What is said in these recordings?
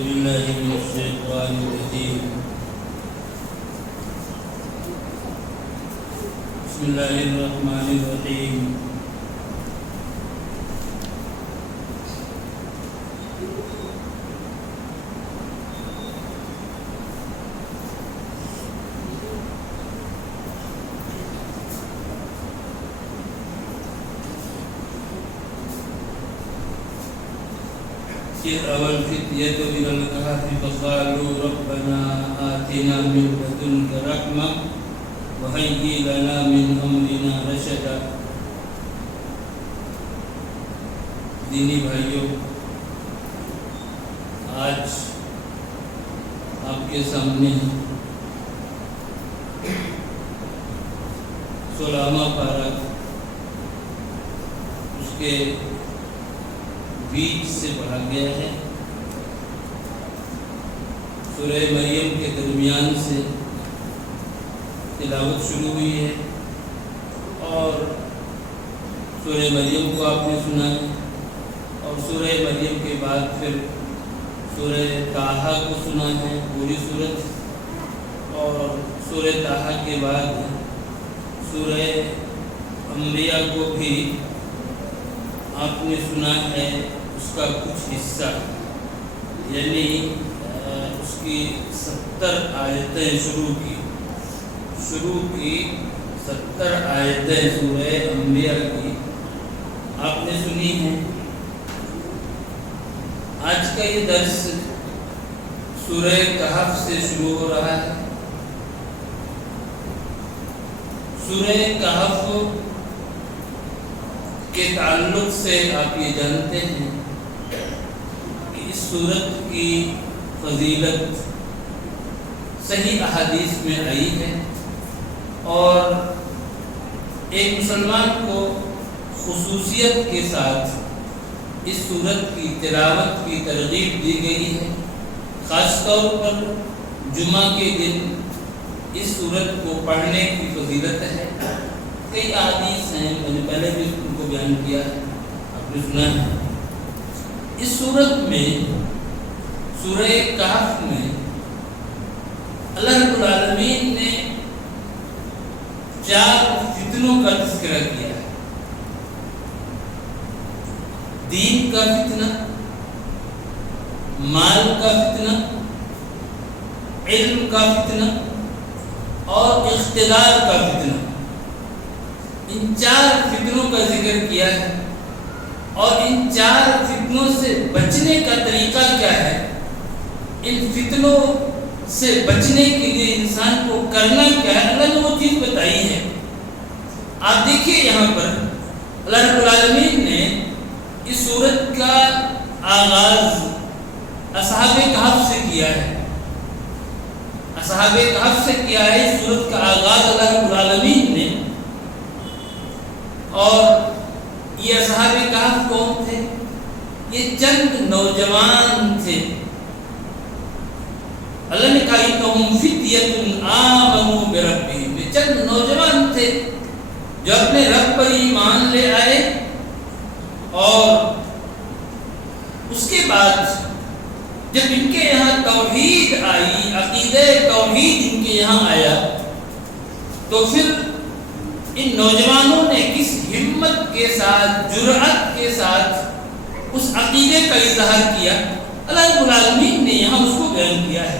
بالله من الشيطان الرجيم. بسم الله الرحمن الرحيم. أول فتية إلى الكهف فقالوا ربنا آتنا من لدنك رحمة وهيئ لنا من أمرنا رشدا. دینی بھائیوں، آج آپ کے سامنے 16واں پارہ اس کے بیچ سے پڑھا گیا ہے. سورہ مریم کے درمیان سے تلاوت شروع ہوئی ہے اور سورہ مریم کو آپ نے سنا ہے، اور سورہ مریم کے بعد پھر سورہ طٰہٰ کو سنا ہے پوری سورت، اور سورہ طٰہٰ کے بعد سورہ انبیاء کو بھی آپ نے سنا ہے اس کا کچھ حصہ، یعنی اس کی 70 آیتیں شروع کی 70 آیتیں سورہ انبیاء کی آپ نے سنی ہیں. آج کا یہ درس سورہ کہف سے شروع ہو رہا ہے. سورہ کہف کے تعلق سے آپ یہ جانتے ہیں کہ اس سورت کی فضیلت صحیح احادیث میں آئی ہے، اور ایک مسلمان کو خصوصیت کے ساتھ اس سورت کی تلاوت کی ترغیب دی گئی ہے. خاص طور پر جمعہ کے دن اس سورت کو پڑھنے کی فضیلت ہے. کئی احادیث ہیں، میں نے پہلے بھی ان کو بیان کیا ہے، آپ نے سنا ہے. اس سورت میں سورہ کہف میں اللہ رب العالمین نے 4 فتنوں کا تذکرہ کیا ہے. دین کا فتنہ، مال کا فتنہ، علم کا فتنہ اور اقتدار کا فتنہ. ان 4 فتنوں کا ذکر کیا ہے، اور ان 4 فتنوں سے بچنے کا طریقہ کیا ہے، ان فتنوں سے بچنے کے لیے انسان کو کرنا کیا ہے، اللہ نے وہ چیز بتائی ہے. آپ دیکھیے یہاں پر اللہ رب العالمین نے اس سورت کا آغاز اصحاب کہف سے کیا ہے. اصحاب کہف سے کیا ہے اس سورت کا آغاز اللہ رب العالمین نے. اور یہ اصحاب کہف کون تھے؟ یہ چند نوجوان تھے. اللہ نے کہا انہم فتیۃ آمنوا بربہم، یہ چند نوجوان تھے جو اپنے رب پر ایمان لے آئے، اور اس کے بعد جب ان کے یہاں توحید آئی، عقیدہ توحید ان کے یہاں آیا، تو پھر ان نوجوانوں نے کس ہمت کے ساتھ، جرأت کے ساتھ اس عقیدے کا اظہار کیا. اللہ رب العالمین نے یہاں اس کو بیان کیا ہے.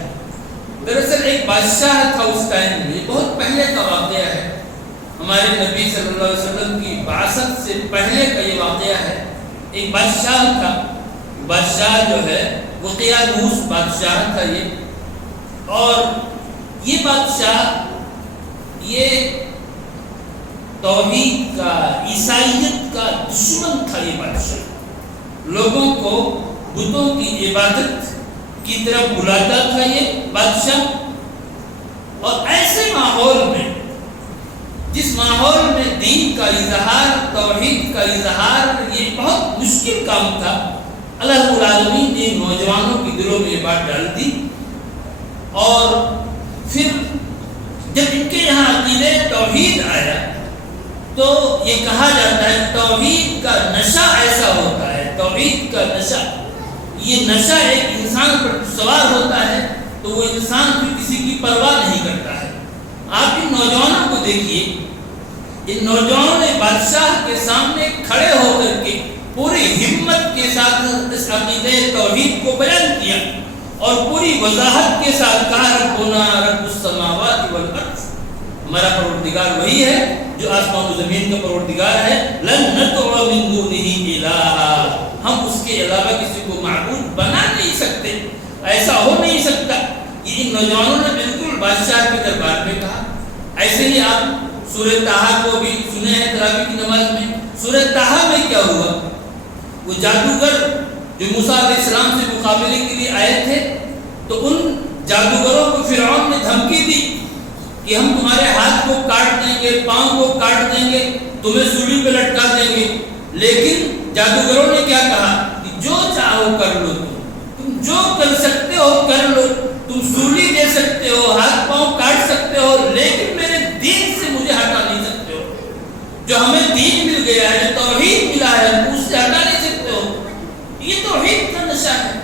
دراصل ایک بادشاہ تھا اس ٹائم میں، بہت پہلے کا واقعہ ہے، ہمارے نبی صلی اللہ علیہ وسلم کی بعثت سے پہلے کا یہ واقعہ ہے. ایک بادشاہ تھا، بادشاہ جو ہے وہ قیانوس بادشاہ تھا یہ. اور یہ بادشاہ یہ توحید کا، عیسائیت کا دشمن تھا. یہ بادشاہ لوگوں کو بتوں کی عبادت کی طرف بلاتا تھا یہ بادشاہ. اور ایسے ماحول میں، جس ماحول میں دین کا اظہار، توحید کا اظہار یہ بہت مشکل کام تھا، اللہ رب العالمین نے نوجوانوں کے دلوں میں یہ بات ڈال دی. اور پھر جب ان کے یہاں عقیدہ توحید آیا تو یہ کہا جاتا ہے توحید کا نشہ ایسا ہوتا ہے، توحید کا نشہ یہ نشہ ایک انسان پر سوار ہوتا ہے تو وہ انسان بھی کسی کی پرواہ نہیں کرتا ہے۔ آپ ان نوجوانوں کو دیکھیے، ان نوجوانوں نے بادشاہ کے سامنے کھڑے ہو کر کے پوری ہمت کے ساتھ اس عقیدہ توحید کو بیان کیا اور پوری وضاحت کے ساتھ کہا ربنا رب السماوات والارض، ہمارا پروردگار وہی ہے جو آسمان و زمین کا پروردگار ہے، لن ندعو من دونه الہا، ہم اس کے علاوہ کسی کو معبود بنا نہیں سکتے، ایسا ہو نہیں سکتا۔ یہ ان نوجوانوں نے بالکل بادشاہ کے دربار میں کہا۔ ایسے ہی آپ سورہ طٰہٰ کو بھی سنے ہیں تراویح کی نماز میں۔ سورہ طٰہٰ میں کیا ہوا؟ وہ جادوگر جو موسیٰ علیہ السلام سے مقابلے کے لیے آئے تھے تو ان جادوگروں کو فرعون نے دھمکی دی کہ ہم تمہارے ہاتھ کو کاٹ دیں گے، پاؤں کو کاٹ دیں گے، تمہیں سولی پہ لٹکا دیں گے۔ لیکن جادوگروں نے کیا کہا کہ جو چاہو کر لو، تم جو کر سکتے ہو کر لو، تم سولی دے سکتے ہو، ہاتھ پاؤں کاٹ سکتے ہو، لیکن میرے دین سے مجھے ہٹا نہیں سکتے ہو۔ جو ہمیں دین مل گیا ہے، جو توحید ملا ہے، اس سے ہٹا نہیں سکتے ہو۔ یہ توحید کا نشہ ہے۔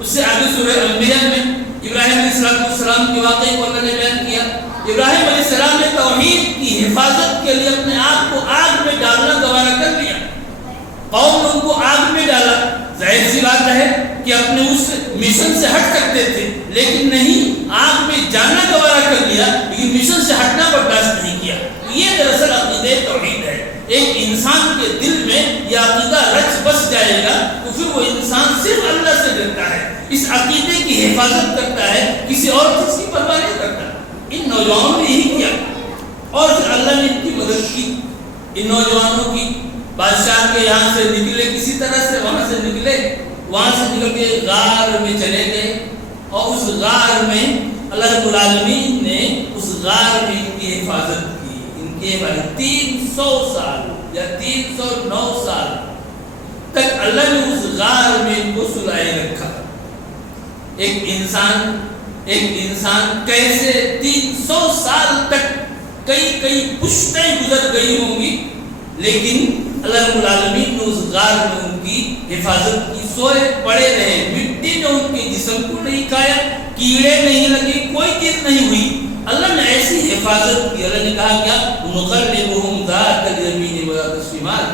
اس سے آگے سورہ انبیاء میں ابراہیم علیہ السلام کے واقعے کو اللہ نے بیان کیا۔ ابراہیم علیہ السلام نے توحید کی حفاظت کے لیے اپنے آپ کو آگ میں ڈالنا گوارا کر لیا۔ قوم نے ان کو آگ میں ڈالا، ظاہر سی بات ہے کہ اپنے اس مشن سے ہٹ سکتے تھے، لیکن نہیں، آگ میں جانا گوارا کر لیا، لیکن مشن سے ہٹنا برداشت نہیں کیا۔ یہ دراصل عقیدہ توحید ہے۔ ایک انسان کے دل میں یہ عقیدہ رچ بس جائے گا تو پھر وہ انسان صرف اللہ سے ڈرتا ہے، اس عقیدے کی حفاظت کرتا ہے، کسی اور چیز کی پرواہ نہیں کرتا۔ ان نوجوانوں نے یہی کیا اور پھر اللہ نے ان کی مدد کی۔ ان نوجوانوں کی بادشاہ کے یہاں سے نکلے، کسی طرح سے وہاں سے نکلے، وہاں سے نکل کے غار میں چلے گئے اور اس غار میں اللہ رب العالمین نے اس غار میں ان کی حفاظت کی۔ ان کے بعد 300 سال یا 309 سال تک اللہ نے اس غار میں ان کو سلائے رکھا۔ ایک انسان کیسے 300 سال تک کئی پشتیں گزر گئی ہوں گی، لیکن اللہ رب العالمین نے اس غار میں ان کی حفاظت کی۔ سوئے پڑے رہے، مٹی نے ان کے جسم کو نہیں کھایا، کیڑے نہیں لگے، کوئی چیز نہیں ہوئی۔ اللہ نے ایسی حفاظت کی۔ اللہ نے کہا کیا نقلبهم ذات الیمین وذات الشمال،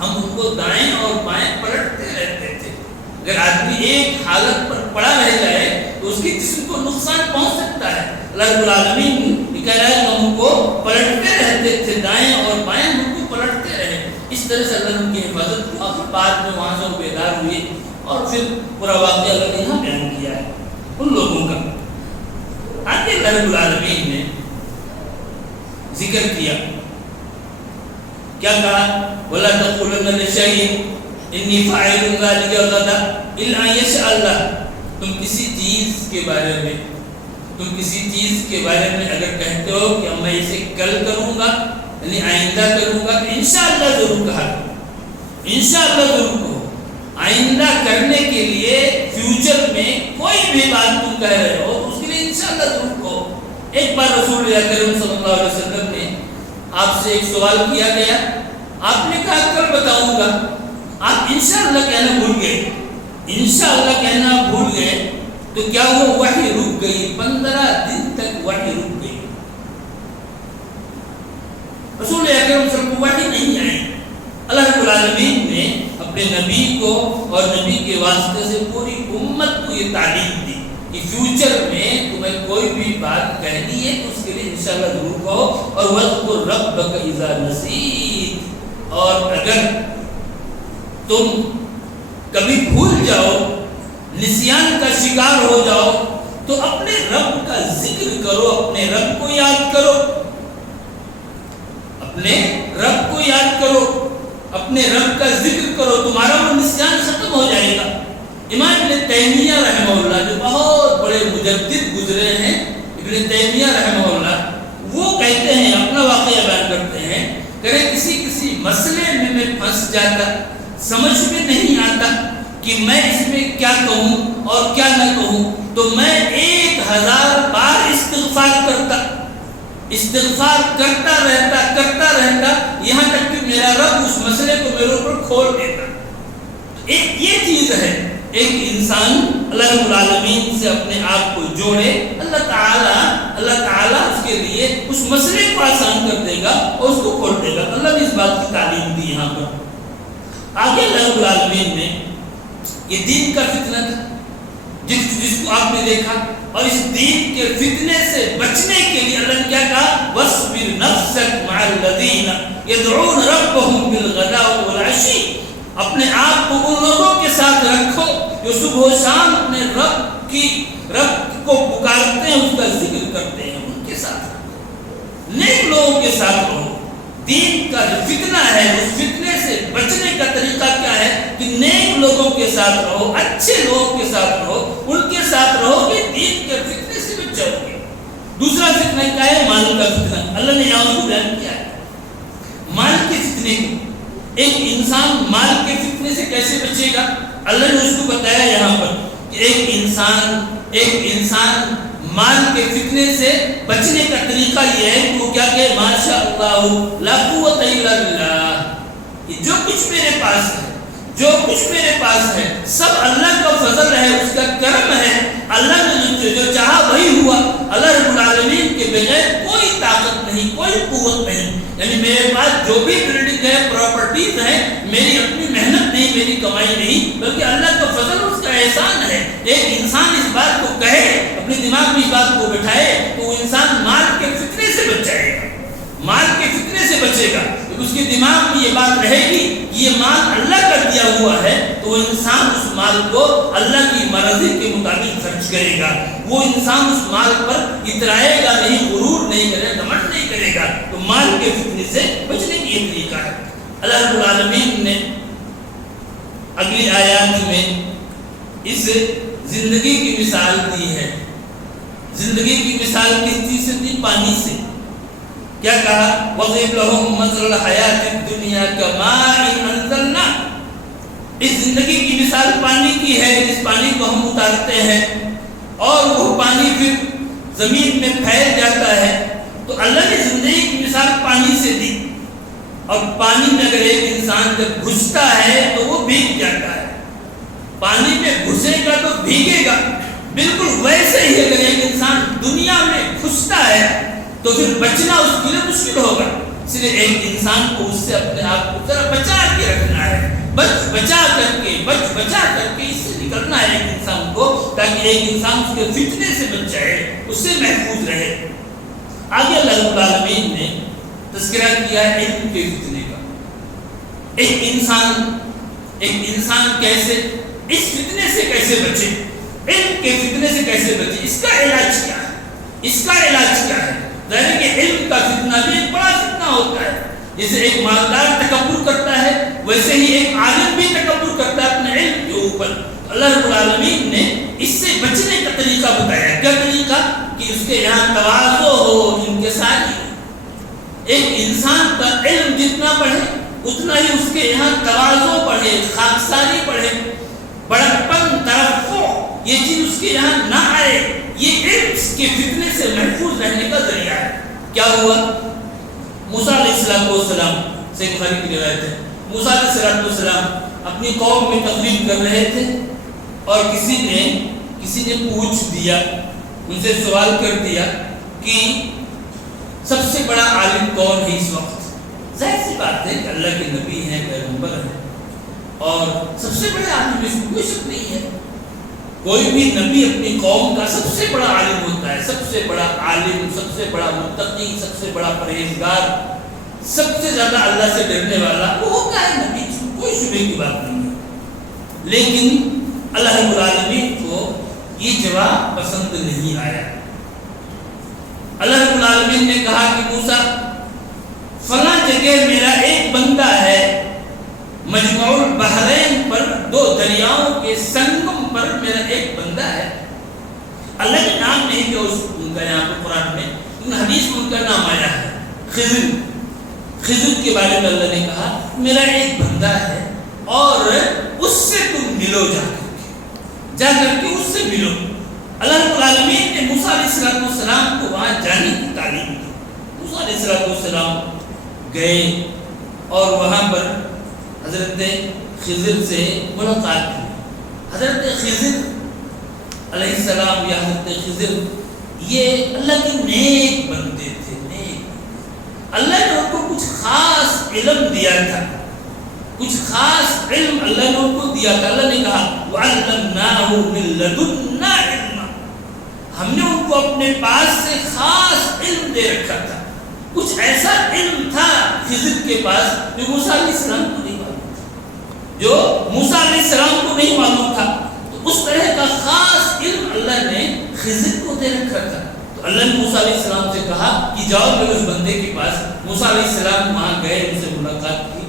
ہم ان کو دائیں اور بائیں پلٹتے رہتے تھے۔ اگر آدمی ایک حالت پر پڑا رہ جائے تو اس کے جسم کو نقصان پہنچ سکتا ہے۔ اللہ رب العالمین کہہ رہا ہے کہ ہم کو پلٹتے رہتے تھے، دائیں اور بائیں ہم کو پلٹتے رہے۔ اس طرح سے اللہ نے ان کی حفاظت کی اور بعد میں وہاں سے وہ بیدار ہوئے اور پھر پورا واقعہ اللہ نے یہاں بیان کیا ہے ان لوگوں کا۔ آگے اللہ رب العالمین نے ذکر کیا، کیا کہا وَلَا تَقُولَنَّ لِشَيْءٍ إِنِّي فَاعِلٌ ذَلِكَ غَدًا إِلَّا أَن يَشَاءَ اللَّهُ۔ تم کسی چیز کے بارے میں اگر کہتے ہو کہ میں اسے کل کروں گا، یعنی آئندہ کروں گا، تو انشاءاللہ ضرور کہا، انشاءاللہ ضرور کہو۔ آئندہ کرنے کے لیے فیوچر میں کوئی بھی بات تم کہہ رہے ہو اس کے لیے انشاءاللہ ضرور کہو۔ ایک بار رسول اکرم صلی اللہ علیہ وسلم نے آپ سے ایک سوال کیا گیا، آپ نے کہا کل بتاؤں گا، آپ انشاءاللہ کہنا بھول گئے، انشاءاللہ کہنا بھول گئے تو کیا وہ وحی رک گئی، 15 دن تک وحی رک گئی۔ رسول اکرم صلی اللہ علیہ وسلم کو وحی نہیں آئی۔ اللہ رب العالمین نے اپنے نبی کو اور نبی کے واسطے سے پوری امت کو یہ تعلیم دی کہ فیوچر میں تمہیں کوئی بھی بات کہنی ہے تو اس کے لیے انشاءاللہ ضرور کہو، اور وَاذْكُرْ رَبَّكَ إِذَا نَسِيتَ، اور اگر تم کبھی بھول جاؤ، نسیان کا شکار ہو جاؤ، تو اپنے رب کا ذکر کرو، اپنے رب کو یاد کرو، اپنے رب کو یاد کرو، اپنے رب کا ذکر کرو، تمہارا وہ نسیان ختم ہو جائے گا۔ امام ابن تیمیہ رحمہ اللہ جو بہت بڑے مجدد گزرے ہیں، ابن تیمیہ رحمہ اللہ، وہ کہتے ہیں، اپنا واقعہ بیان کرتے ہیں، کہ کسی مسئلے میں پھنس جاتا، سمجھ میں نہیں آتا کہ میں اس میں کیا کہوں اور کیا نہ کہوں، تو میں 1000 بار استغفار کرتا رہتا یہاں تک کہ میرا رب اس مسئلے کو میرے اوپر کھول دیتا۔ ایک یہ چیز ہے، ایک انسان اللہ رب العالمین سے اپنے آپ کو جوڑے، اللہ تعالیٰ اس کے لیے اس مسئلے کو آسان کر دے گا اور اس کو کھول دے گا۔ اللہ نے اس بات کی تعلیم دی یہاں پر۔ آگے اللہ رب العالمین نے یہ دین کا فتنہ تھا جس کو آپ نے دیکھا، اور اس دین کے فتنے سے بچنے کے لیے اللہ نے کیا کہا؟ وَاصْبِرْ نَفْسَكَ مَعَ الَّذِينَ يَدْعُونَ رَبَّهُمْ بِالْغَدَاوِ وَالْعَشِيِّ، اپنے آپ کو ان لوگوں کے ساتھ رکھو جو صبح و شام اپنے رب کو پکارتے ہیں، اس کا ذکر کرتے ہیں، ان کے ساتھ رکھو، نیک لوگوں کے ساتھ رہو۔ دین کا جو فتنہ ہے اس فتنے سے بچنے کا طریقہ کیا ہے کہ نیک لوگوں کے ساتھ رہو، اچھے لوگوں کے ساتھ رہو، ان کے ساتھ رہو کہ دین کے فتنے سے بچ جاؤ گے۔ دوسرا فتنہ کیا ہے؟ مال کا فتنہ۔ اللہ نے یہاں کو بیان کیا ہے مال کے فتنے کو۔ ایک انسان مال کے فتنے سے کیسے بچے گا؟ اللہ نے اس کو بتایا یہاں پر کہ ایک انسان مال کے فتنے سے بچنے کا طریقہ یہ ہے کہ وہ کیا کہ ماشاء اللہ لا قوت الا باللہ، جو کچھ میرے پاس ہے سب اللہ کا فضل ہے، اس کا کرم ہے، اللہ نے جو چاہا وہی ہوا۔ اللہ رب العالمین کے بغیر کوئی طاقت نہیں، کوئی قوت نہیں، یعنی میرے پاس جو بھی بلڈنگ ہے، پراپرٹیز ہیں، میری اپنی محنت نہیں، میری کمائی نہیں، بلکہ اللہ کا فضل، اس کا احسان ہے۔ ایک انسان اس بات کو کہے، اپنے دماغ میں اس بات کو بٹھائے تو وہ انسان مال کے فتنے سے بچ جائے گا، مال کے فتنے سے بچے گا۔ اس کے دماغ میں یہ بات رہے گی یہ مال اللہ کا دیا ہوا ہے، تو وہ انسان اس مال کو اللہ کی مرضی کے مطابق خرچ کرے گا، وہ انسان اس مال پر اترائے گا نہیں، غرور نہیں کرے گا، گھمنڈ نہیں کرے گا۔ تو مال کے فتنے سے بچنے کی یہ طریقہ ہے۔ اللہ رب العالمین نے اگلی آیات میں اس زندگی کی مثال دی ہے۔ زندگی کی مثال کس چیز سے دی؟ پانی سے۔ کیا کہا؟ وَضْرِبْ لَهُم مَثَلَ الْحَيَاةِ الدُّنْيَا كَمَاءٍ أَنزَلْنَاهُ، اس زندگی کی مثال پانی کی ہے، اس پانی کو ہم اتارتے ہیں اور وہ پانی پھر زمین میں پھیل جاتا ہے۔ تو اللہ نے زندگی کی مثال پانی سے دی، اور پانی میں اگر ایک انسان جب گھستا ہے تو وہ بھیگ جاتا ہے، پانی میں گھسے گا تو بھیگے گا۔ بالکل ویسے ہی اگر ایک انسان دنیا میں گھستا ہے تو پھر بچنا اس کے لیے مشکل ہوگا۔ اس لیے ایک انسان کو اس سے اپنے آپ کو ذرا بچا کے رکھنا ہے، بچا کر کے اس سے نکلنا ہے ایک انسان کو، تاکہ ایک انسان اس کے فتنے سے بچ جائے، اس سے محفوظ رہے۔ آگے اللہ رب العالمین نے تذکرہ کیا ہے علم کے فتنے کا۔ ایک انسان کیسے اس فتنے سے کیسے بچے، علم کے فتنے سے کیسے بچے، اس کا علاج کیا ہے؟ ظاہر کہ علم کا فتنہ بھی ایک بڑا فتنہ ہوتا ہے۔ جیسے ایک مالدار تکبر کرتا ہے، ویسے ہی ایک عالم بھی تکبر کرتا ہے اپنے علم کے اوپر۔ اللہ رب العالمین نے اس سے بچنے کا طریقہ بتایا۔ کیا طریقہ؟ کہ اس کے یہاں تواضع ہو، انکساری ہو۔ ایک انسان کا علم جتنا بڑھے اتنا ہی اس کے یہاں تواضع بڑھے، خاکساری بڑھے، بڑکپن، ترفع، یہ چیز اس کے یہاں نہ آئے۔ یہ علم کے فتنے سے محفوظ رہنے کا ذریعہ ہے۔ کیا ہوا؟ موسیٰ علیہ السلام سے بخاری کی روایت ہے، موسیٰ علیہ السلام اپنی قوم میں تقریر کر رہے تھے، اور کسی نے پوچھ دیا، ان سے سوال کر دیا کہ سب سے بڑا عالم کون ہے اس وقت؟ ظاہر سی بات ہے کہ اللہ کے نبی ہیں، پیغمبر ہیں، اور سب سے بڑے عالم اس میں کوئی شک نہیں ہے۔ کوئی بھی نبی اپنی قوم کا سب سے بڑا عالم ہوتا ہے، سب سے بڑا عالم، سب سے بڑا متقی، سب سے بڑا پرہیزگار، سب سے زیادہ اللہ سے ڈرنے والا وہ ہوتا ہے نبی، کوئی شبہ کی بات نہیں ہے۔ لیکن اللہ رب العالمین کو یہ جواب پسند نہیں آیا۔ اللہ رب العالمین نے کہا کہ موسیٰ فلاں جگہ میرا ایک بندہ ہے، مجمع البحرین پر، دو دریاؤں کے سنگم پر میرا ایک بندہ ہے۔ اللہ کے نام نہیں کہ ان کا یہاں پر قرآن میں، ان حدیث میں ان کا نام آیا ہے، خضر کے بارے میں اللہ نے کہا میرا ایک بندہ ہے، اور اس سے تم ملو، جا کر کے اس سے ملو۔ اللہ رب العالمین نے موسیٰ علیہ السلام کو وہاں جانے کی تعلیم دی۔ موسیٰ علیہ السلام گئے اور وہاں پر حضرت خضر سے ملاقات کی۔ حضرت خضر علیہ السلام یا حضرت خضر یہ اللہ کے نیک بندے تھے، نیک۔ اللہ نے ان کو کچھ خاص علم دیا تھا، کچھ خاص علم اللہ نے ان کو دیا تھا۔ اللہ نے کہا وَعَلَّمْنَاهُ مِن لَّدُنَّا عِلْمًا، ہم نے ان کو اپنے پاس سے خاص علم دے رکھا تھا۔ کچھ ایسا علم تھا خضر کے پاس جو موسیٰ علیہ السلام کو نہیں معلوم تھا، جو موسیٰ علیہ السلام کو نہیں معلوم تھا۔ تو اس طرح کا خاص علم اللہ نے خضر کو دے رکھا تھا۔ تو اللہ نے موسیٰ علیہ السلام سے کہا کہ جاؤ میرے اس بندے کے پاس۔ موسیٰ علیہ السلام وہاں گئے، ان سے ملاقات کی،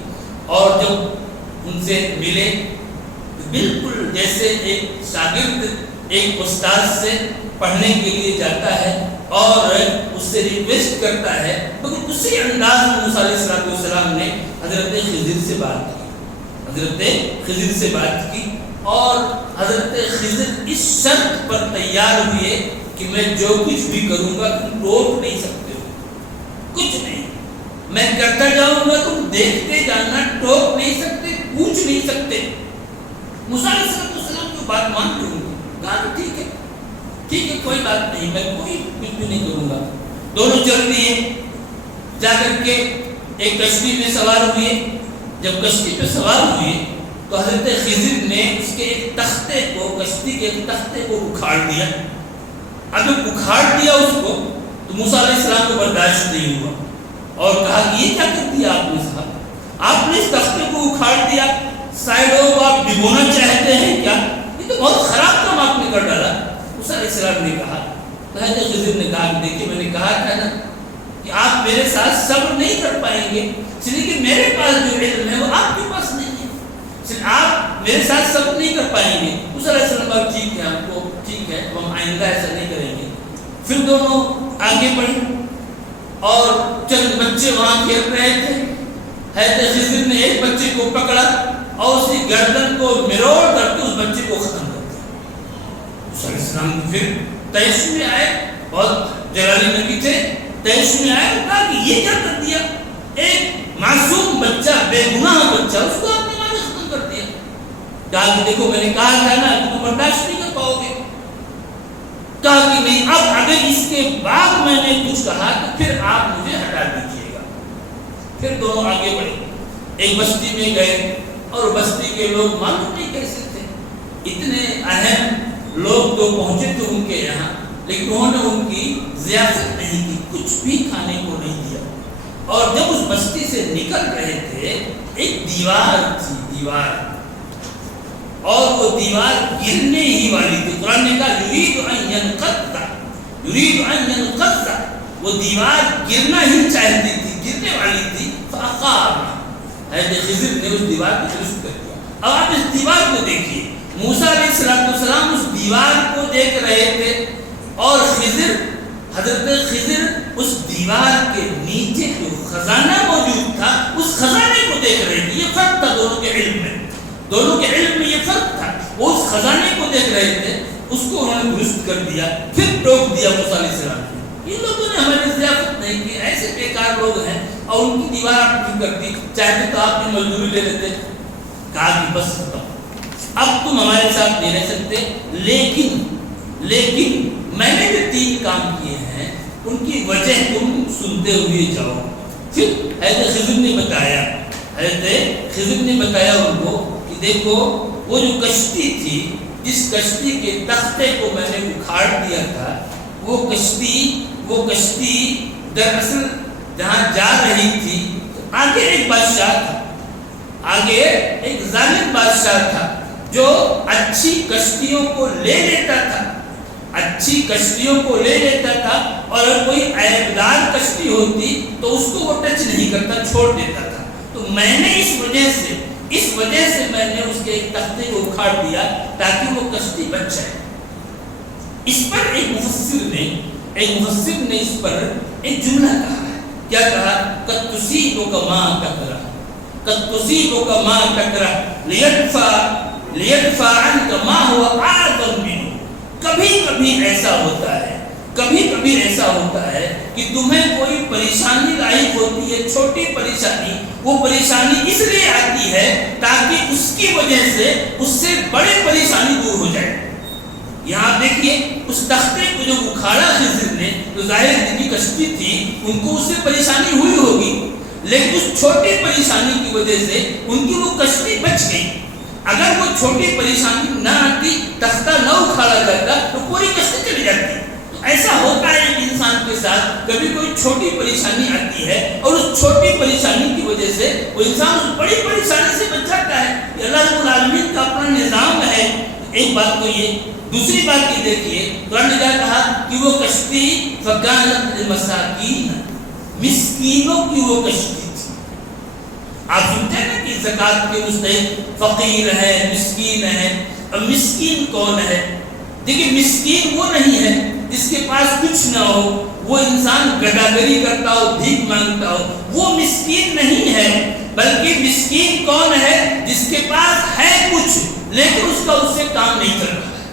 اور جب ان سے ملے بالکل جیسے ایک شاگرد ایک استاد سے پڑھنے کے لیے جاتا ہے اور اس سے ریکویسٹ کرتا ہے، مگر اسی انداز میں موسیٰ علیہ السلام نے حضرت خضر سے بات کی، حضرت خضر سے بات کی، اور حضرت خضر اس شرط پر تیار ہوئے کہ میں جو کچھ بھی کروں گا تم روک نہیں سکتے ہو، کچھ نہیں، میں کرتا جاؤں گا، تم دیکھتے جانا، ٹوک نہیں سکتے، پوچھ نہیں سکتے۔ موسیٰ علیہ السلام کی بات مان لوں گی، کہا کہ ٹھیک ہے، ٹھیک ہے، کوئی بات نہیں، میں کوئی کچھ بھی نہیں کروں گا۔ دونوں چل دیے، جا کر کے ایک کشتی میں سوار ہوئے۔ جب کشتی پہ سوار ہوئے تو حضرت خضر نے اس کے ایک تختے کو، کشتی کے ایک تختے کو اکھاڑ دیا۔ اب جب اکھاڑ دیا اس کو تو موسیٰ علیہ السلام کو برداشت نہیں ہوا اور کہا کہ یہ کیا کر دیا آپ نے صاحب، آپ نے اس تختے کو اکھاڑ دیا، سائڈوں کو آپ ڈبونا چاہتے ہیں کیا؟ یہ تو بہت خراب کام آپ نے کر ڈالا۔ موسیٰ علیہ السلام نے کہا، تو حضرت خضر نے کہا کہ دیکھیے میں نے کہا تھا نا کہ آپ میرے ساتھ صبر نہیں کر پائیں گے، اس لیے کہ میرے پاس جو علم ہے وہ آپ کے پاس نہیں ہے، اس لیے آپ میرے ساتھ صبر نہیں کر پائیں گے۔ موسیٰ علیہ السلام کہا ٹھیک ہے، ہم کو ٹھیک ہے، ہم آئندہ ایسا نہیں کریں گے۔ پھر دونوں آگے بڑھے اور چند بچے وہاں کھیل رہے تھے۔ حضرت خضر نے ایک بچے کو پکڑا اور اس کی گردن کو مروڑ کر کے اس بچے کو ختم کر دیا۔ موسیٰ علیہ السلام پھر تیش میں آئے، بہت جلالی نبی تھے، تیش میں آئے اور کہا کہ یہ کیا کر دیا، ایک معصوم بچہ، بے گناہ بچہ، اس کو آپ نے مارے ختم کر دیا۔ کہا کہ دیکھو میں نے کہا تھا نا کہ تم برداشت نہیں کر پاؤ گے۔ کہا کہ نہیں، اب اگر اس کے بعد میں نے کچھ کہا تو پھر آپ مجھے ہٹا دیجیے گا۔ پھر دونوں آگے بڑھے، ایک بستی میں گئے اور بستی کے لوگ معلوم نہیں کیسے تھے، اتنے اہم لوگ تو پہنچے تھے ان کے یہاں، لیکن انہوں نے ان کی ضیافت نہیں کی، کچھ بھی کھانے کو نہیں دیا۔ اور جب اس بستی سے نکل رہے تھے ایک دیوار تھی، دیوار، اور وہ دیوار گرنے ہی والی تھی۔ قرآن نے کہا یرید ان ینقض، یرید ان ینقض، وہ دیوار گرنا ہی چاہتی تھی، گرنے والی تھی۔ فاقام، حضرت خضر نے اس دیوار کو درست کر دیا۔ اب آپ اس دیوار کو دیکھیے، موسیٰ علیہ السلام اس دیوار کو دیکھ رہے تھے اور خضر، حضرت خضر اس دیوار کے نیچے جو خزانہ موجود تھا اس خزانے کو دیکھ رہے تھے۔ یہ فرق تھا دونوں کے علم میں، دونوں کے علم میں یہ فرق تھا۔ وہ اس خزانے کو دیکھ رہے تھے، اس کو انہوں نے درست کر دیا، پھر ٹوک دیا موسیٰ علیہ السلام نے۔ ان لوگوں نے ہماری ضیافت نہیں کی، ایسے بیکار لوگ ہیں، اور ان کی دیوار آپ ٹھیک کرتی، چاہتے تو آپ کی مزدوری لے لیتے۔ کہا کہ بس اب تم ہمارے ساتھ نہیں رہ سکتے، لیکن میں نے جو 3 کام کیے ہیں ان کی وجہ تم سنتے ہوئے جاؤ۔ پھر حضرت خضر نے بتایا ان کو کہ دیکھو وہ جو کشتی تھی، جس کشتی کے تختے کو میں نے اکھاڑ دیا تھا، وہ کشتی دراصل جہاں جا رہی تھی آگے ایک بادشاہ تھا، آگے ایک ظالم بادشاہ تھا جو اچھی کشتیوں کو لے لیتا تھا، اچھی کشتیوں کو لے لیتا تھا، اور اگر کوئی عیبدار کشتی ہوتی تو اس کو وہ ٹچ نہیں کرتا، چھوڑ دیتا تھا۔ تو میں نے اس وجہ سے میں نے اس کے ایک تختے کو اکھاڑ دیا تاکہ وہ کشتی بچ جائے۔ اس پر ایک مفسر نے اس پر ایک جملہ کہا ہے، کیا کہا؟ قد تصیبک ما تکرہ لیدفع عنک ما هو اعظم منہ۔ کبھی کبھی ایسا ہوتا ہے، کبھی کبھی ایسا ہوتا ہے کہ تمہیں کوئی پریشانی لاحق ہوتی ہے، چھوٹی پریشانی، وہ پریشانی اس لیے آتی ہے تاکہ اس کی وجہ سے اس سے بڑی پریشانی دور ہو جائے۔ یہاں دیکھیے اس تختے کو جو اکھاڑا خضر نے، تو ظاہر جن کی کشتی تھی ان کو اس سے پریشانی ہوئی ہوگی، لیکن اس چھوٹی پریشانی کی وجہ سے ان کی وہ کشتی بچ گئی۔ اگر وہ چھوٹی پریشانی نہ آتی، تختہ نہ اکھاڑا جاتا، تو پوری کشتی چلی جاتی۔ ایسا ہوتا ہے ایک انسان کے ساتھ، کبھی کوئی چھوٹی پریشانی آتی ہے اور اس چھوٹی پریشانی کی وجہ سے وہ انسان اس بڑی پریشانی سے بچ جاتا ہے۔ یہ اللہ رب العالمین کا اپنا نظام ہے۔ ایک بات تو یہ، دوسری بات یہ دیکھیے قرآن نے کیا کہا کہ وہ کشتی فکانت للمساکین، مسکینوں کی وہ کشتی تھی۔ آپ سنتے ہیں نا کہ زکوٰۃ کے مستحق فقیر ہے، مسکین ہے۔ اب مسکین کون ہے؟ دیکھیے مسکین وہ نہیں ہے جس کے پاس کچھ نہ ہو، وہ انسان گداگری کرتا ہو، بھیک مانگتا ہو، وہ مسکین نہیں ہے۔ بلکہ مسکین کون ہے؟ جس کے پاس ہے کچھ لیکن اس کا اس سے کام نہیں چل رہا ہے۔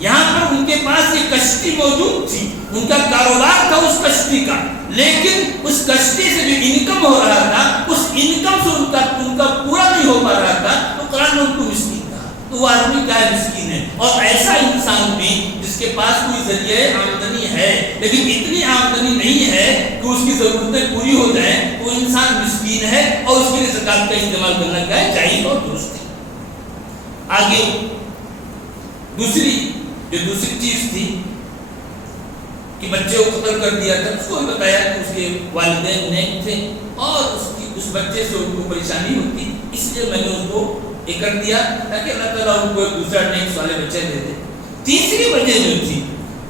یہاں پر ان کے پاس ایک کشتی موجود تھی، ان کا کاروبار تھا اس کشتی کا، لیکن اس کشتی سے جو انکم ہو رہا تھا، اس انکم سے ان کا پورا نہیں ہو پا رہا تھا، تو قرآن نے ان کو مسکین کہا۔ تو وہ آدمی کیا ہے؟ مسکین ہے۔ اور ایسا انسان بھی جس کے پاس کوئی ذریعہ آمدنی ہے لیکن اتنی آمدنی نہیں ہے کہ اس کی ضرورتیں پوری ہو جائیں، وہ انسان مسکین ہے اور اس کے لیے زکوٰۃ کا استعمال کرنا کیا ہے؟ جائز اور درست ہے۔ آگے دوسری چیز تھی کہ بچے کو قتل کر دیا تھا، اس کو بھی بتایا کہ اس کے والدین نیک تھے اور اس بچے سے ان کو پریشانی ہوتی، اس لیے میں نے اس کو یہ کر دیا تاکہ اللہ تعالیٰ ان کو ایک دوسرا نیک والے بچے دے دے۔ تیسری وجہ جو تھی،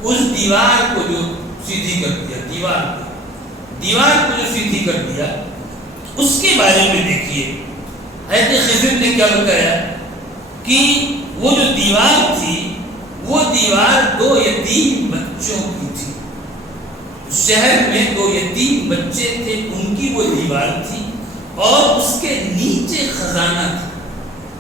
اس دیوار کو جو سیدھی کر دیا، دیوار کو جو سیدھی کر دیا، اس کے بارے میں دیکھیے حضرت خضر نے کیا بتایا کہ وہ جو دیوار تھی، وہ دیوار 2 یتیم بچوں کی تھی۔ شہر میں 2 یتیم بچے تھے، ان کی وہ دیوار تھی اور اس کے نیچے خزانہ تھا،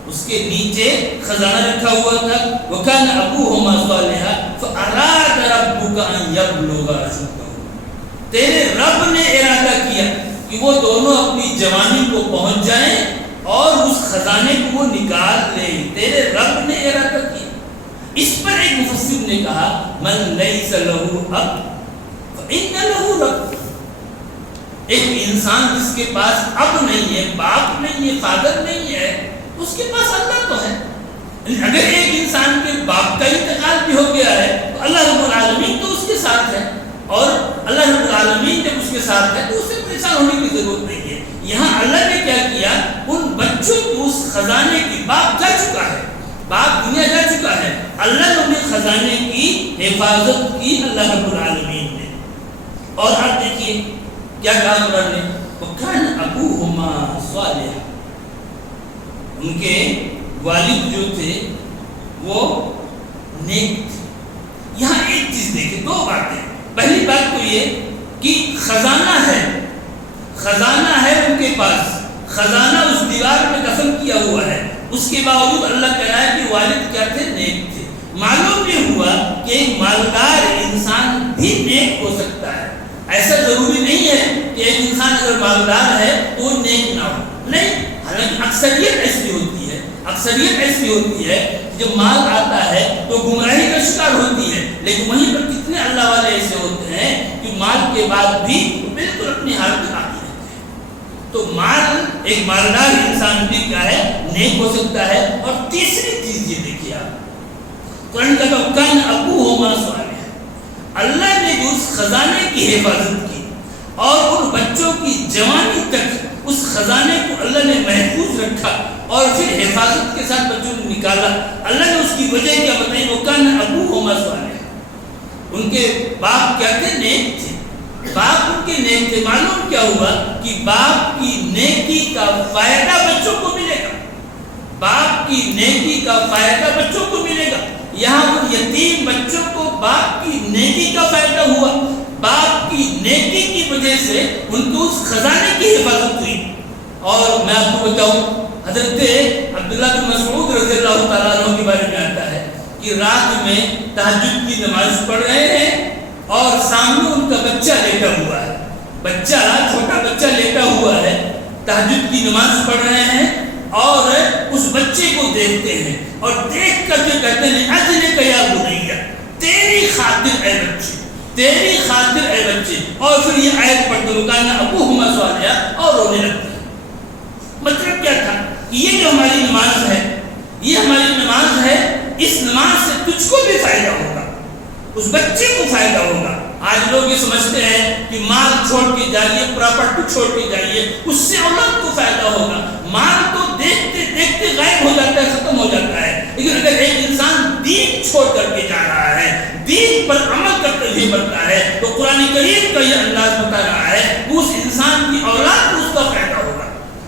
اس کے نیچے خزانہ رکھا ہوا تھا۔ وَكَانَ أَبُوهُمَا صَالِحًا فَأَرَادَ رَبُّكَ أَن يَبْلُغَا أَشُدَّهُمَا، تیرے رب نے ارادہ کیا کہ وہ دونوں اپنی جوانی کو پہنچ جائیں اور اس خزانے کو وہ نکال لیں، تیرے رب نے ارادہ کیا۔ اس پر ایک مفسر نے کہا من لیس لہو اب فإن لہو رب، ایک انسان جس کے پاس اب نہیں ہے، باپ نہیں ہے، فادر نہیں ہے، اس کے پاس اللہ تو ہے۔ اگر ایک انسان کے باپ کا انتقال بھی ہو گیا ہے تو اللہ رب العالمین تو اس کے ساتھ ہے، اور اللہ رب العالمین جب اس کے ساتھ ہے تو اسے پریشان ہونے کی ضرورت نہیں ہے۔ یہاں اللہ نے کیا کیا، ان بچوں کو اس خزانے کی، باپ جا چکا ہے، باپ دنیا جا چکا ہے، اللہ نے انہیں خزانے کی حفاظت کی، اللہ رب العالمین نے۔ اور آپ دیکھیے کیا کہا قرآن نے، وَكَانَ أَبُوهُمَا صَالِحًا، ان کے والد جو تھے وہ نیک تھے۔ یہاں ایک چیز دیکھیں، 2 باتیں۔ پہلی بات تو یہ کہ خزانہ ہے ان کے پاس، خزانہ اس دیوار میں دفن کیا ہوا ہے، اس کے باوجود اللہ کہہ رہا ہے کہ والد کیا تھے؟ نیک تھے۔ معلوم یہ ہوا کہ ایک مالدار انسان بھی نیک ہو سکتا ہے۔ ایسا ضروری نہیں ہے کہ ایک انسان اگر مالدار ہے تو وہ نیک نہ ہو، نہیں، حالانکہ اکثریت ایسی ہوتی ہے کہ جب مال آتا ہے تو گمراہی کا شکار ہوتی ہے، لیکن وہیں پر کتنے اللہ والے ایسے ہوتے ہیں کہ مال کے بعد بھی بالکل اپنی حالت میں آتی رہتے ہیں۔ تو مال، ایک مالدار انسان بھی کیا ہے؟ نیک ہو سکتا ہے۔ اور تیسری چیز یہ دیکھیے آپ، قرآن کا کان ابوہما صالحا، اللہ نے جو اس خزانے کی حفاظت کی اور ان بچوں کی جوانی تک اس خزانے کو اللہ نے محفوظ رکھا اور پھر حفاظت کے ساتھ بچوں کو نکالا، اللہ نے اس کی وجہ کیا بتائی، وہ کان ابوہما صالحا، ان کے باپ کیا تھے؟ نیک تھے، باپ ان کے نیک تھے۔ معلوم کیا ہوا کہ باپ کی نیکی کا فائدہ بچوں کو ملے گا، باپ کی نیکی کا فائدہ بچوں کو ملے گا۔ یہاں ان یتیم بچوں کو باپ کی نیکی کا فائدہ ہوا، باپ کی نیکی کی وجہ سے ان کو اس خزانے کی حفاظت ہوئی۔ اور میں آپ کو بتاؤں، حضرت عبداللہ بن مسعود رضی اللہ تعالیٰ عنہ کے بارے میں آتا ہے کہ رات میں تہجد کی نماز پڑھ رہے ہیں اور سامنے ان کا بچہ لیٹا ہوا ہے، بچہ چھوٹا بچہ لیٹا ہوا ہے، تہجد کی نماز پڑھ رہے ہیں اور اس بچے کو دیکھتے ہیں اور دیکھ کر کے کہتے ہیں اجلک یا بنیا، تیری خاطر اے بچے، تیری خاطر اے بچے، اور پھر یہ آیت پڑھتے ہوئے کہا ابوہما صالحا اور رونے لگتے ہیں۔ مطلب کیا تھا کہ یہ جو ہماری نماز ہے، یہ ہماری نماز ہے، اس نماز سے تجھ کو بھی فائدہ ہوگا، اس بچے کو فائدہ ہوگا۔ آج لوگ یہ سمجھتے ہیں کہ مال چھوڑ کے جائیے، پراپرٹی چھوڑ کے جائیے، اس سے اولاد کو فائدہ ہوگا۔ مال تو دیکھتے دیکھتے غائب ہو جاتا ہے، ختم ہو جاتا ہے، لیکن اگر ایک انسان دین چھوڑ کر کے جا رہا ہے، دین پر عمل کرتے ہوئے بڑھتا ہے، تو قرآن کریم کا یہ انداز بتا رہا ہے کہ اس انسان کی اولاد کو اس کا فائدہ ہوگا،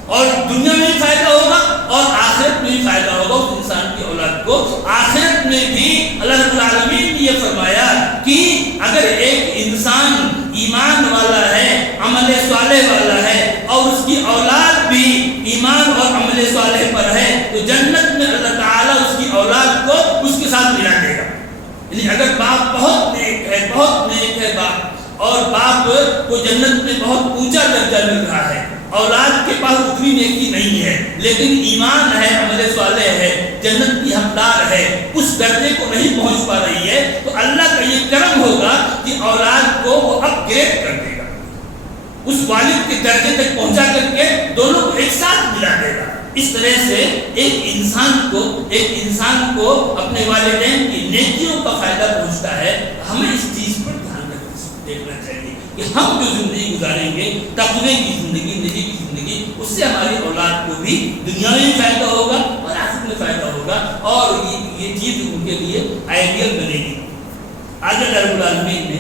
اور دنیا میں بھی فائدہ ہوگا اور آخرت میں بھی فائدہ ہوگا اس انسان کی اولاد کو۔ آخرت میں بھی اللہ رب العالمین نے یہ فرمایا کہ اگر ایک انسان ایمان والا ہے، عمل صالح والا ہے، اور اس کی اولاد بھی ایمان اور عمل صالح پر ہے، تو جنت میں اللہ تعالیٰ اس کی اولاد کو اس کے ساتھ ملا دے گا۔ یعنی اگر باپ بہت نیک ہے، بہت نیک ہے باپ، اور باپ کو جنت میں بہت اونچا درجہ مل رہا ہے، اولاد کے پاس اتنی نیکی نہیں ہے لیکن ایمان ہے، عمل صالح ہے، جنت کی حقدار ہے، اس درجے کو نہیں پہنچ پا رہی ہے، تو اللہ کا یہ کرم ہوگا کہ اولاد کو وہ اپ گریڈ کر دے گا، اس والد کے درجے تک پہنچا کر کے دونوں کو ایک ساتھ ملا دے گا۔ اس طرح سے ایک انسان کو اپنے والدین کی نیکیوں کا فائدہ پہنچتا ہے۔ ہمیں اس چیز پر دھیان دیکھنا چاہیے کہ ہم جو زندگی گزاریں گے، تقوی کی زندگی، نجی کی زندگی، اس سے ہماری اولاد کو بھی دنیا میں فائدہ ہوگا اور آخرت میں فائدہ ہوگا، اور یہ چیز ان کے لیے آئیڈیل بنے گی۔ آج اللہ رب العالمین نے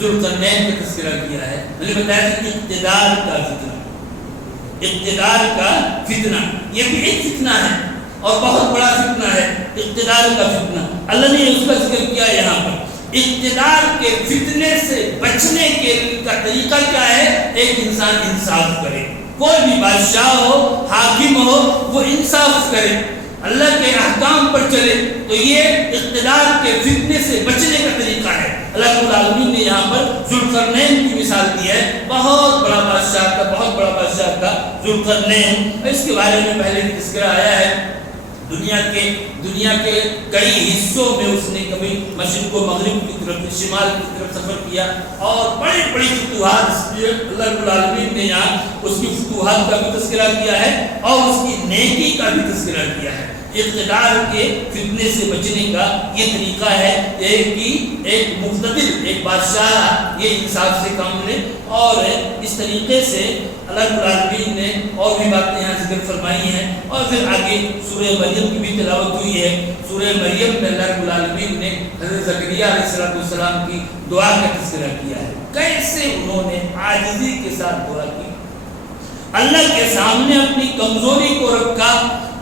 ذوالقرنین کا تذکرہ کیا ہے، میں نے بتایا کہ اقتدار کا فتنہ، اقتدار کا فتنہ، یہ بھی ایک فتنہ ہے اور بہت بڑا فتنہ ہے، اقتدار کا فتنہ۔ اللہ نے اس کا ذکر کیا یہاں پر۔ اقتدار کے فتنے سے بچنے کا طریقہ کیا ہے؟ ایک انسان انصاف کرے، کوئی بھی بادشاہ ہو، حاکم ہو، وہ انصاف کرے، اللہ کے احکام پر چلے، تو یہ اقتدار کے فتنے سے بچنے کا طریقہ ہے۔ اللہ رب العالمین نے یہاں پر ذوالقرنین کی مثال دی ہے، بہت بڑا بادشاہ تھا ذوالقرنین، اس کے بارے میں پہلے بھی تذکرہ آیا ہے۔ دنیا کے کئی حصوں میں اس نے کبھی مشرق و مغرب کی طرف، شمال کی طرف سفر کیا، اور بڑی بڑی فتوحات اللہ رب العالمین نے یہاں اس کی فتوحات کا بھی تذکرہ کیا ہے اور اس کی نیکی کا بھی تذکرہ کیا ہے۔ اقتدار کے فتنے سے بچنے کا یہ طریقہ ہے ایک مقتدر، ایک بادشاہ یہ انصاف سے کام لے، اور اس طریقے سے اللہ رب العالمین نے اور بھی باتیں یہاں ذکر فرمائی ہیں۔ اور پھر آگے سورہ مریم کی بھی تلاوت ہوئی ہے۔ سورہ مریم میں اللہ رب العالمین نے حضرت زکریا علیہ السلام کی دعا کا تذکرہ کیا ہے، کیسے انہوں نے عاجزی کے ساتھ دعا کی، اللہ کے سامنے اپنی کمزوری کو رکھا۔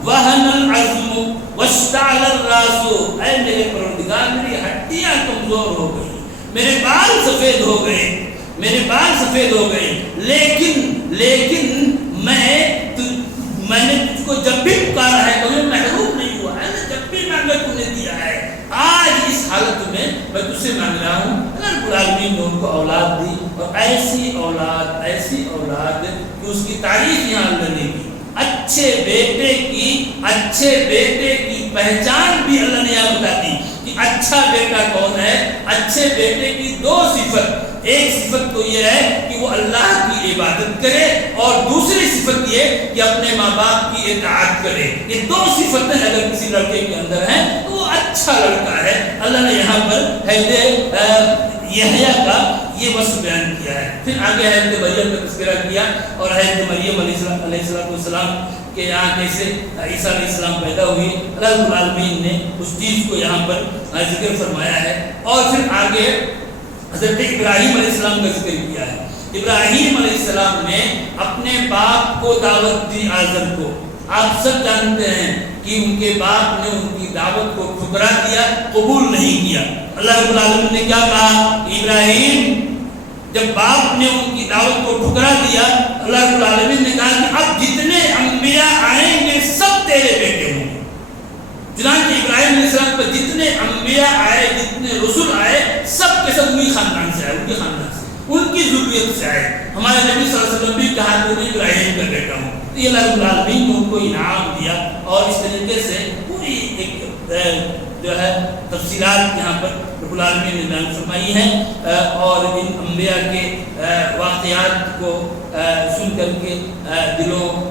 وَهَنَ الْعَزْمُ وَاشْتَعَلَ الرَّاسُ، اے میرے پروردگار میری ہڈیاں کمزور ہو گئی، میرے بال سفید ہو گئے، لیکن میں نے تجھ کو جب بھی پکارا ہے کبھی محروم نہیں ہوا ہے، جب بھی مانگا تم نے دیا ہے، آج اس حالت میں میں تجھ سے مانگ رہا ہوں۔ اللہ رب العالمین نے ان کو اولاد دی، اور ایسی اولاد کہ اس کی تعریف یہاں اللہ نے کی۔ اچھے بیٹے کی پہچان بھی اللہ نے یہاں بتا دی کہ اچھا بیٹا کون ہے۔ اچھے بیٹے کی دو صفت، ایک صفت تو یہ ہے کہ وہ اللہ کی عبادت کرے، اور دوسری صفت یہ کہ اپنے ماں باپ کی اطاعت کرے۔ یہ دو صفتیں اگر کسی لڑکے کے اندر ہیں تو وہ اچھا لڑکا ہے۔ اللہ نے یہاں پر یحییٰ کا یہ وصف بیان کیا ہے۔ پھر آگے حضرت مریم کا تذکرہ کیا، اور حضرت مریم علیہ السلام کے یہاں کیسے عیسیٰ علیہ السلام پیدا ہوئی، اللہ رب العالمین نے اس چیز کو یہاں پر ذکر فرمایا ہے۔ اور پھر آگے حضرت ابراہیم علیہ السلام کا ذکر کیا ہے۔ ابراہیم علیہ السلام نے اپنے باپ کو دعوت دی، آزر کو۔ آپ سب جانتے ہیں کہ ان کے باپ نے ان کی دعوت کو ٹھکرا دیا، قبول نہیں کیا۔ اللہ رب العالمین نے کیا کہا؟ ابراہیم، جب باپ نے ان کی دعوت کو ٹھکرا دیا، اللہ رب العالمین نے کہا کہ اب جتنے انبیاء آئیں گے سب تیرے بیٹے ہوں گے۔ چنانچہ ابراہیم علیہ السلام پر جتنے انبیاء آئے، جتنے رسول آئے، سب کے سب وہی خاندان سے خصوصیت سے آئے. ہمارے نبی صلی اللہ علیہ وسلم بھی کہا کہ میں ابراہیم کا بیٹا ہوں. تو یہ اللہ رب العالمین نے ان کو انعام دیا اور اس طریقے سے پوری ایک جو ہے تفصیلات یہاں پر رب العالمین نے بیان فرمائی ہیں اور ان انبیاء کے واقعات کو سن کر کے دلوں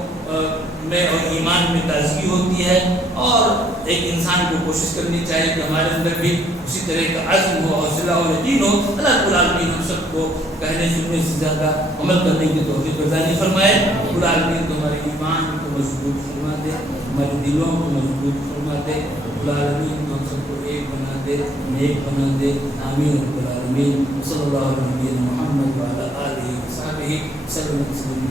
میں اور ایمان میں تازگی ہوتی ہے اور ایک انسان کو کوشش کرنی چاہیے کہ ہمارے اندر بھی اسی طرح کا عزم ہو، حوصلہ اور یقین ہو. اللہ رب العالمین ہم سب کو کہنے سننے سے زیادہ عمل کرنے کی توفیق عطا فرمائے. رب العالمین تو ہمارے ایمان کو مضبوط فرما دے، ہمارے دلوں کو مضبوط فرما دے. رب العالمین تو ہم سب کو ایک بنا دے، نیک بنا دے. آمین رب العالمین. صلی اللہ علیہ محمد وعلی آلہ وصحبہ وسلم.